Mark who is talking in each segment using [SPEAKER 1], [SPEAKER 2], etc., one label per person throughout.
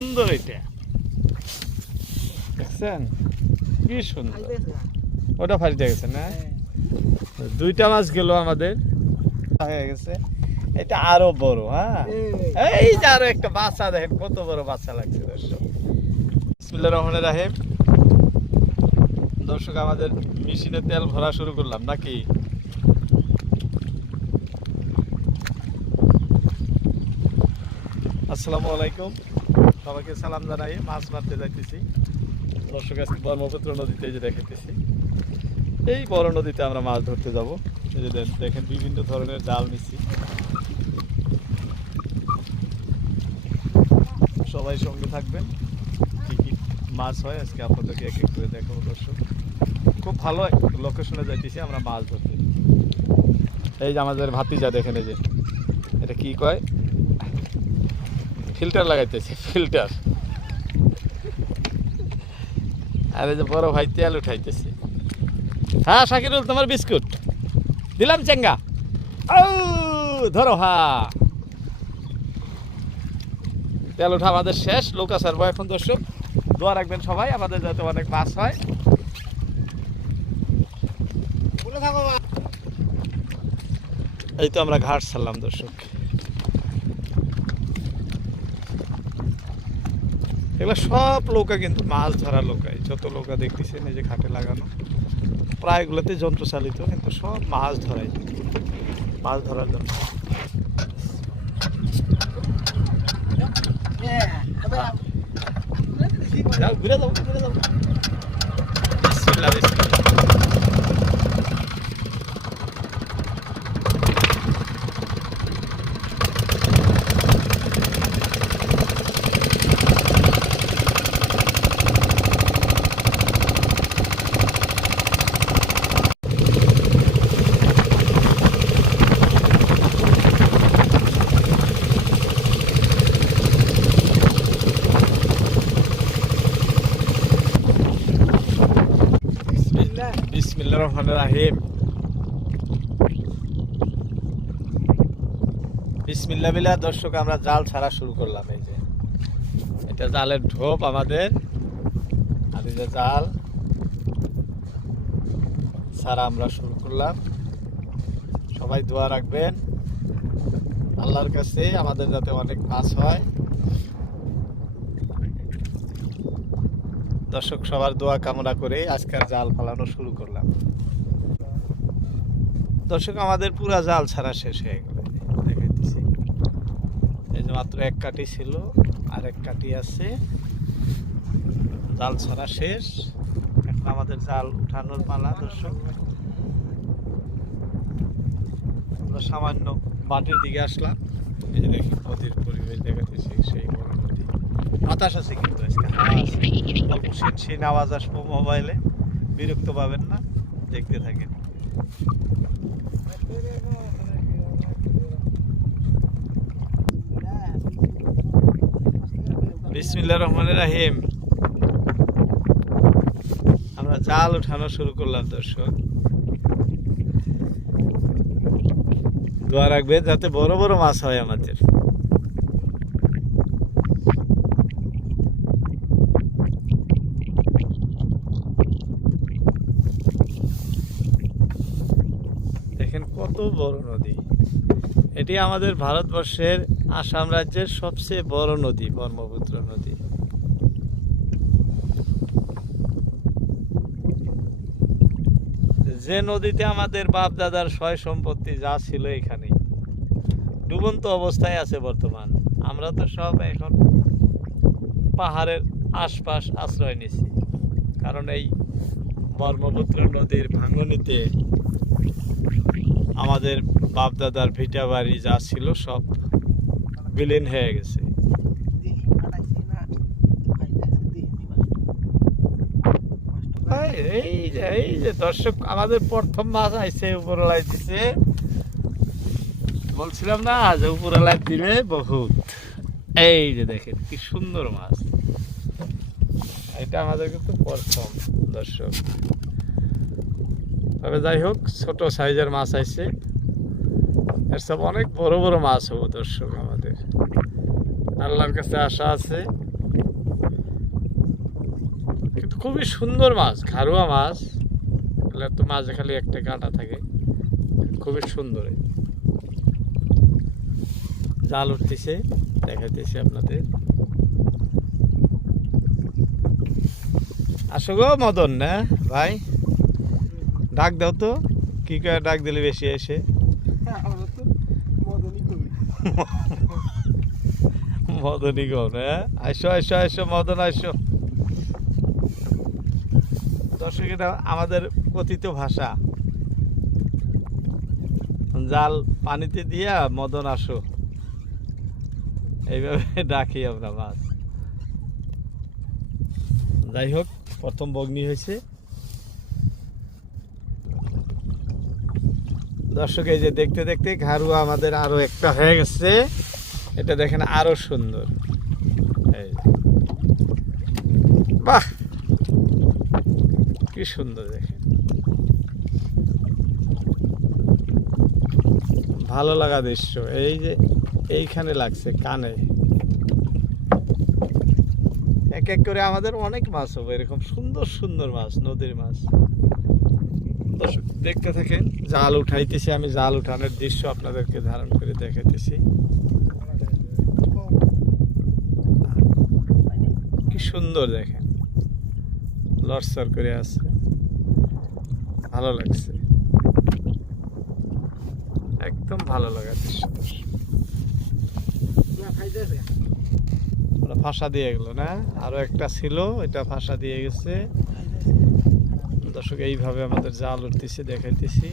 [SPEAKER 1] সুন্দর এটা। দেখছেন? কি সুন্দর। ওটা ফারিতে গেছে না? দুইটা মাছ গেল আমাদের। হয়ে গেছে। এটা আরও বড় হ্যাঁ। এই যে আরও একটা বাচ্চা দেখেন কত বড় বাচ্চা লাগছে দর্শক। বিসমিল্লাহির রহমানির রাহিম। দর্শক আমাদের মেশিনে তেল ভরা শুরু করলাম নাকি? আসসালামু আলাইকুম। সবাইকে সালাম জানাই, মাছ মারতে যাইতেছি। দর্শক, আজকে ব্রহ্মপুত্র নদীতে যে দেখাইতেছি। এই বড় নদীতে আমরা মাছ ধরতে যাব। এই যে দেখেন বিভিন্ন ধরনের জাল নিচ্ছি। সবাই সঙ্গে থাকবেন। কি কি মাছ হয়, আজকে আপনাদেরকে এক এক করে দেখাবো, দর্শক। খুব ভালো লোকেশনে যাইতেছি, আমরা মাছ ধরতে। এই যে আমাদের ভাতিজা দেখেন, এই যে। এটা কি কয়? ফিল্টার লাগাইতেছে, ফিল্টার। আর এই যে বড় ভাই তেল উঠাইতেছে। হ্যাঁ শাকিরুল, তোমার বিস্কুট? দিলাম চেঙ্গা ও, ধরো, হা। তেল ওঠা আমাদের শেষ, লোকা সারবো এখন দর্শক। দোয়া রাখবেন সবাই, আমাদের যাতে অনেক মাছ হয়। এই তো আমরা ঘাট ছাড়লাম দর্শক। এগুলো সব নৌকা কিন্তু মাছ ধরা লোকায় যত নৌকা দেখতেছেন এই যে ঘাটে লাগানো প্রায়গুলোতে যন্ত্র চালিত কিন্তু সব মাছ ধরাই। মাছ ধরার জন্য। ঘুরে যাব ঘুরে যাও বিসমিল্লাহ, বিসমিল্লাহ। বিসমিল্লাহ রহমান রাহিম বিসমিল্লা বিলা দর্শক, আমরা জাল ছাড়া শুরু করলাম এই যে। এটা জালের ঢোপ আমাদের। আর এই যে জাল ছাড়া আমরা শুরু করলাম। সবাই দোয়া রাখবেন। আল্লাহর কাছে আমাদের যাতে অনেক মাছ হয়। দর্শক, সবার দোয়া কামনা করে আজকের জাল ফালানো শুরু করলাম। দর্শক, আমাদের পুরা জাল ছাড়া শেষ হয়ে গেল। দেখাইতেছি। এই যে মাত্র এক কাটি ছিল, আর এক কাটি আছে। জাল ছাড়া শেষ। এখন আমাদের জাল উঠানোর পালা, দর্শক। আমরা সামান্য মাটির দিকে আসলাম। এই যে দেখি নদীর পরিবেশ দেখাতেছি সেই বাতাস আছে কিন্তু আজকে। হাওয়া আছে অল্প শিন আওয়াজ আসব মোবাইলে। বিরক্ত পাবেন না, দেখতে থাকেন। বিসমিল্লাহ রহমান রাহিম। আমরা জাল উঠানো শুরু করলাম, দর্শক। দোয়া রাখবেন যাতে বড় বড় মাছ হয় আমাদের দেখেন কত বড় নদী এটি আমাদের ভারতবর্ষের আসাম রাজ্যের সবচেয়ে বড় নদী, ব্রহ্মপুত্র নদী। যে নদীতে আমাদের বাপ দাদার সয় সম্পত্তি যা ছিল এখানে, ডুবন্ত অবস্থায় আছে বর্তমান। আমরা তো সব এখন পাহাড়ের আশপাশ আশ্রয় নিছি। কারণ এই ব্রহ্মপুত্র নদীর ভাঙনিতে আমাদের বাপ দাদার ভিটা বাড়ি যা ছিল সব বিলীন হয়ে গেছে। এই যে দর্শক, আমাদের প্রথম মাছ আইছে, উপরলাই দিছে। বলছিলাম না যে উপরলাই দিবে বহুত। এই যে দেখেন, কি সুন্দর মাছ। এটা আমাদের কিন্তু প্রথম দর্শক। তবে যাই হোক, ছোট সাইজের মাছ আইছে। অনেক বড় বড় মাছ হব দর্শক আমাদের। আল্লাহর কাছে আশা আছে। কিন্তু খুবই সুন্দর মাছ খারুয়া মাছ। এগুলো তো মাঝে খালি একটা কাঁটা থাকে। খুবই সুন্দর জাল উঠতেছে, দেখাইতেছি আপনাদের। আসো গো মদন, না ভাই? ডাক দাও তো, কি করে ডাক দিলে বেশি এসে
[SPEAKER 2] আমরা তো মদনই করি
[SPEAKER 1] মদনই গো না আসো আসো আসো মদন আসো দর্শক, এটা আমাদের কথিত ভাষা। জাল পানিতে দিয়া মদন আসো। এইভাবে ডাকি আমরা মাছ। যাই হোক, প্রথম বগ্নি হয়েছে। দর্শক, এই যে দেখতে দেখতে ঘাড়ুয়া আমাদের আরও একটা হয়ে গেছে। এটা দেখেন আরও সুন্দর। এই বাহ! কি সুন্দর দেখেন। ভালো লাগা দৃশ্য। এই যে এইখানে লাগছে, কানে। এক এক করে আমাদের অনেক মাছ হবে, এরকম সুন্দর সুন্দর মাছ, নদীর মাছ। দর্শক, দেখতে থাকেন জাল উঠাইতেছি আমি। জাল উঠানোর দৃশ্য আপনাদেরকে ধারণ করে দেখাইতেছি। কি সুন্দর দেখেন। লড়সর করে আছে। ভালো লাগছে। একদম ভালো লাগা দৃশ্য। ফাঁসা দিয়ে গেল না? আরও একটা ছিল এটা ফাঁসা দিয়ে গেছে। দর্শক এইভাবে আমাদের জাল উঠতেছে দেখাইতেছি।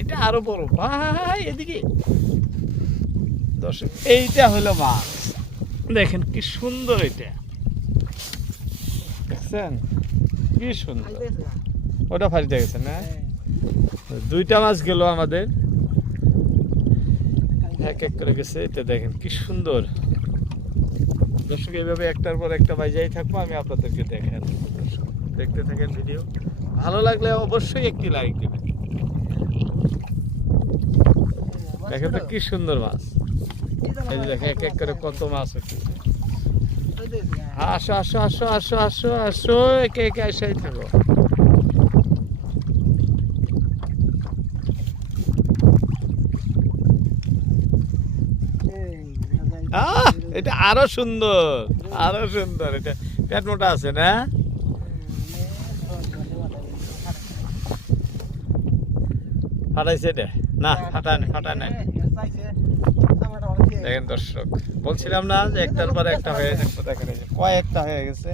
[SPEAKER 1] এটা আরও বড়। ভাই এদিকে। দর্শক এইটা হলো মাছ। দেখেন কি সুন্দর এটা। দেখছেন? কি সুন্দর। ওটা ফাঁসতে গেছে না? দুইটা মাছ গেল আমাদের। এক এক করে গেছে এটা দেখেন কি সুন্দর। দর্শক, এইভাবে একটার পর একটা বাজাই থাকব, আমি আপনাদেরকে দেখে দর্শক। দেখতে থাকেন ভিডিও। ভালো লাগলে অবশ্যই একটি লাইক দেবেন। দেখেন তো কি সুন্দর মাছ। এই এক এক করে কত মাছ হচ্ছে। আসো আসো আসো আসো আসো আসো, একে একে আসাই থাকো। এটা আরও সুন্দর আরও সুন্দর। এটা পেট মোটা আছে না? ফাটাইছে না দেখেন দর্শক, বলছিলাম না যে একটার পর একটা হয়ে যাচ্ছে দেখেন কয়েকটা হয়ে গেছে।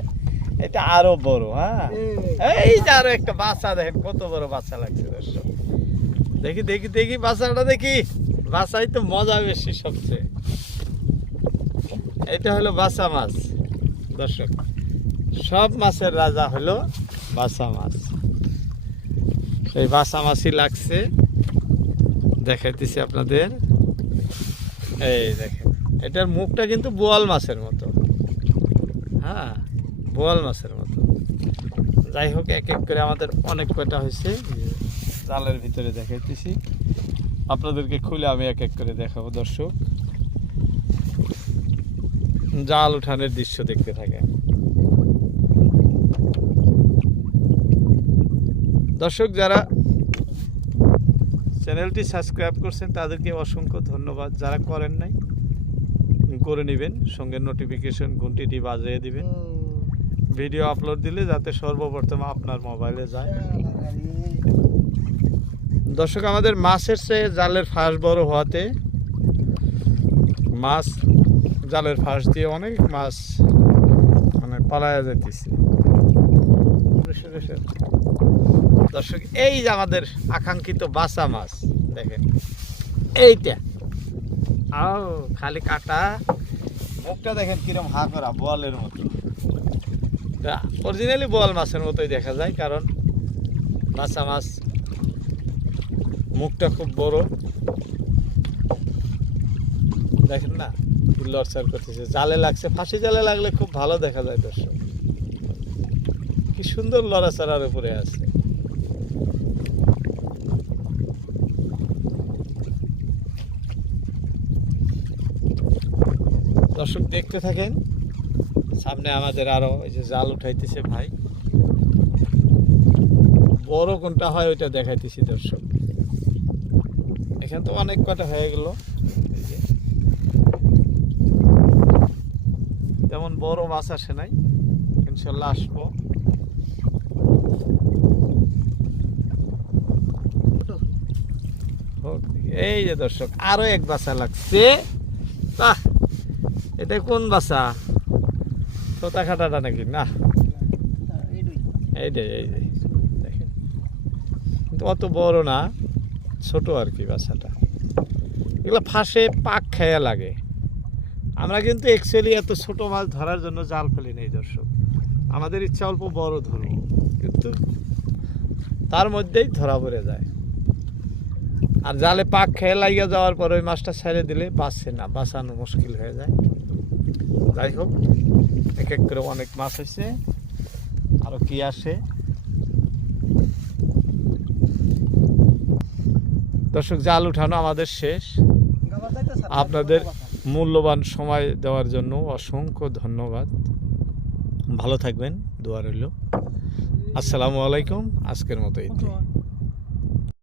[SPEAKER 1] এটা আরও বড় হ্যাঁ? এই যে আরও একটা বাচ্চা, দেখেন কত বড় বাচ্চা লাগছে দর্শক। দেখি দেখি দেখি বাচ্চাটা দেখি। বাচ্চাই তো মজা বেশি সবচেয়ে। এটা হলো বাসা মাছ। দর্শক, সব মাছের রাজা হলো বাসা মাছ। এই বাসা মাছই লাগছে। দেখাইতেছি আপনাদের। এই দেখেন, এটার মুখটা কিন্তু বোয়াল মাছের মতো। হ্যাঁ বোয়াল মাছের মতো। যাই হোক, এক এক করে আমাদের অনেক কয়টা হয়েছে। জালের ভিতরে দেখাইতেছি। আপনাদেরকে খুলে আমি এক এক করে দেখাবো, দর্শক। জাল উঠানের দৃশ্য দেখতে থাকে। দর্শক, যারা চ্যানেলটি সাবস্ক্রাইব করছেন, তাদেরকে অসংখ্য ধন্যবাদ। যারা করেন নাই, করে নেবেন। সঙ্গে নোটিফিকেশন ঘন্টিটি বাজিয়ে দিবেন। ভিডিও আপলোড দিলে যাতে সর্বপ্রথম আপনার মোবাইলে যায়। দর্শক, আমাদের মাছের চেয়ে জালের ফাঁস বড় হওয়াতে মাছ জালের ফাঁস দিয়ে অনেক মাছ মানে পালায়া যেতেছে দর্শক, এই যে আমাদের আকাঙ্ক্ষিত বাসা মাছ, দেখেন, এইটা। আও, খালি কাটা। মুখটা দেখেন কিরম হা করা বোয়ালের মতো অরিজিনালি বোয়াল মাছের মতোই দেখা যায়, কারণ বাসা মাছ মুখটা খুব বড়। দেখেন না লড়চাড় করতেছে। জালে লাগছে, ফাঁসি জালে লাগলে খুব ভালো দেখা যায় দর্শক। কি সুন্দর লড়াচড়ার উপরে আছে। দর্শক দেখতে থাকেন, সামনে আমাদের আরও এই যে জাল উঠাইতেছে ভাই। বড় কোনটা হয় ওইটা দেখাইতেছি দর্শক। এখানে তো অনেক কটা হয়ে গেল। এই যে। বড় মাছ আসে নাই। ইনশাল্লাহ আসব। এই যে দর্শক, আরও এক বাসা লাগছে। এটা কোন বাসা তোতা খাটাটা নাকি? না। এই এই যে কিন্তু অত বড় না, ছোট আর কি বাসাটা এগুলো ফাঁসে পাক খেয়া লাগে। আমরা কিন্তু অ্যাকচুয়ালি এত ছোট মাছ ধরার জন্য জাল ফেলি নেই দর্শক। আমাদের ইচ্ছা অল্প বড় ধরবো কিন্তু তার মধ্যেই ধরা পড়ে যায়। আর জালে পাক খেয়ে লাগিয়ে যাওয়ার পর ওই মাছটা ছেড়ে দিলে বাঁচছে না বাঁচানো মুশকিল হয়ে যায়। যাই হোক এক এক করে অনেক মাছ হয়েছে আরও কি আসে? দর্শক জাল উঠানো আমাদের শেষ। আপনাদের মূল্যবান সময় দেওয়ার জন্য অসংখ্য ধন্যবাদ। ভালো থাকবেন দোয়া রইল। আসসালামু আলাইকুম আজকের মতো এই